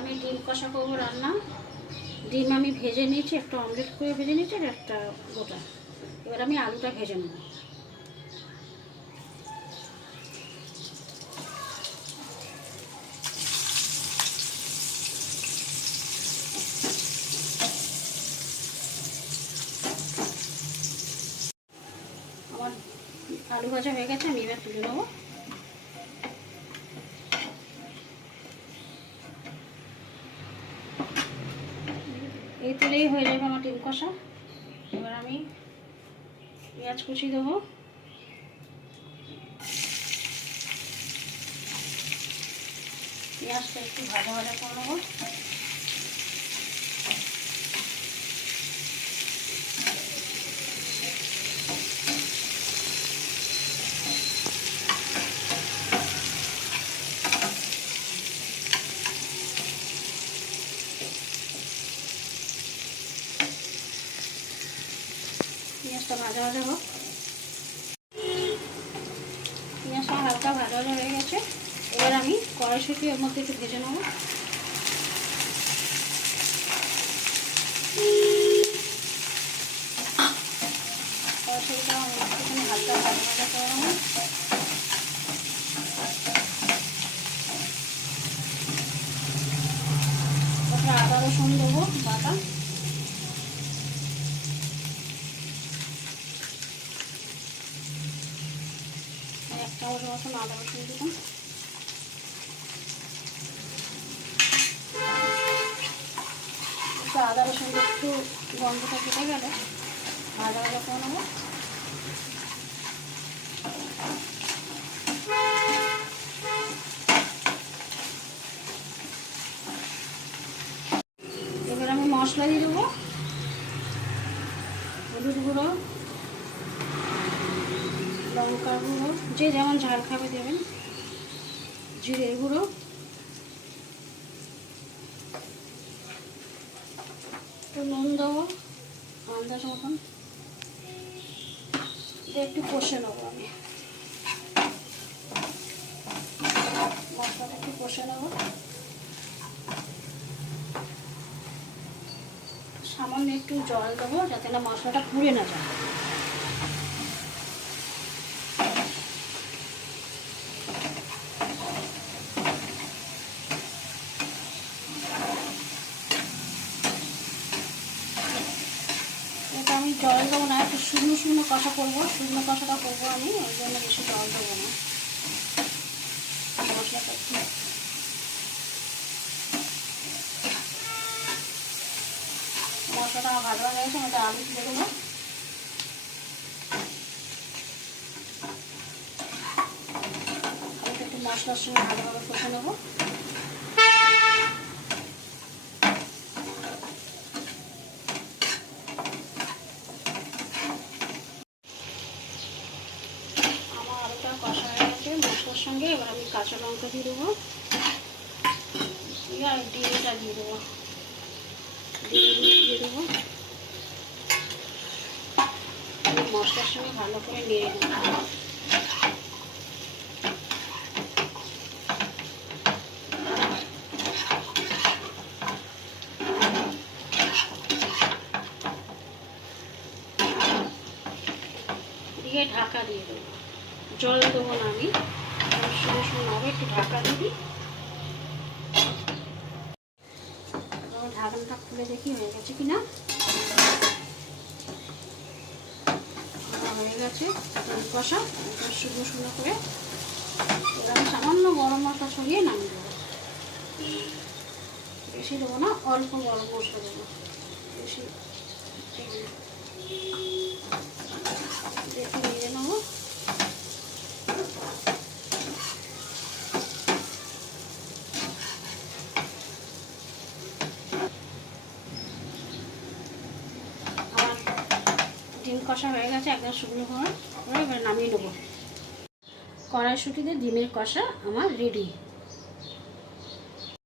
আমি ডিম কষা করবো রান্না। ডিম আমি ভেজে নিয়েছি, একটা অমলেট করে ভেজে নিয়েছি আর একটা গোটা। এবার আমি আলুটা ভেজে নেব। আমার আলু ভাজা হয়ে গেছে, আমি এবার তুলে নেবো। এই তেলেই হয়ে যাবে আমার ডিম কষা। এবার আমি পেঁয়াজ কুচি দেবো। পেঁয়াজটা একটু ভাজা ভাজা করে নেবো। পেঁয়াজটা ভাজা ভাজা হোক। পেঁয়াজটা হালকা ভাজা ভাজা হয়ে গেছে। এবার আমি কড়াইশুঁটি এর মধ্যে একটু ভেজে নেবো। কড়াইশুঁটিটা একটুখানি হালকা ভাজা ভাজা করে নেবো। তারপরে আদা রসুন দেবো বাটা। এক চামচ মতন আদা রসুন দিলাম। আদা রসুন একটু গন্ধটা কেটে গেলে ভাজা ভাজা করে নেবো। এবার আমি মশলা দিয়ে দেবো। হলুদ গুঁড়ো, লঙ্কার গুঁড়ো, যে যেমন ঝাল খাবে দেবেন, জিরের গুঁড়ো, একটু নুন দেবো আন্দাজ মতন, একটু কষে নেবো। আমি মশলাটা একটু কষে নেবো। সামান্য একটু জল দেবো যাতে না মশলাটা পুড়ে না যায়। এটা আমি জল দেবো না, একটু শুকনো শুকনো কষা করবো। শুকনো কষাটা করবো আমি, ওই জন্য বেশি জল দেবো না। মশলাটা একটু মশলাটা ভালো হয়ে গেছে, আমাদের আলু তুলে দেবো। একটু মশলার সঙ্গে ভালোভাবে কষে নেবো। আমার আলুটা কষা হয়ে গেছে মশলার সঙ্গে। এবার আমি কাঁচা লঙ্কা দিয়ে দেবো, আর ডিমটা দিয়ে দেবো। দিয়ে দেবো মশলার সঙ্গে ভালো করে নেড়ে নেবো। দিয়ে ঢাকা দিয়ে দেবো। জল দেবো না আমি, শুনে শুনে হবে, একটু ঢাকা দিয়ে দিই। ঢাকনাটা খুলে দেখি হয়ে গেছে কিনা। হয়ে গেছে কষা শুকনো শুকনো করে। এবার আমি সামান্য গরম মশলা ছড়িয়ে নামিয়ে দেবো। বেশি দেবো না, অল্প গরম মশলা দেবো, বেশি দেখে নিয়ে নেবো। ডিম কষা হয়ে গেছে একদম শুকনো করে, এবার নামিয়ে নেবো। কড়াইশুঁটিতে ডিমের কষা আমার রেডি।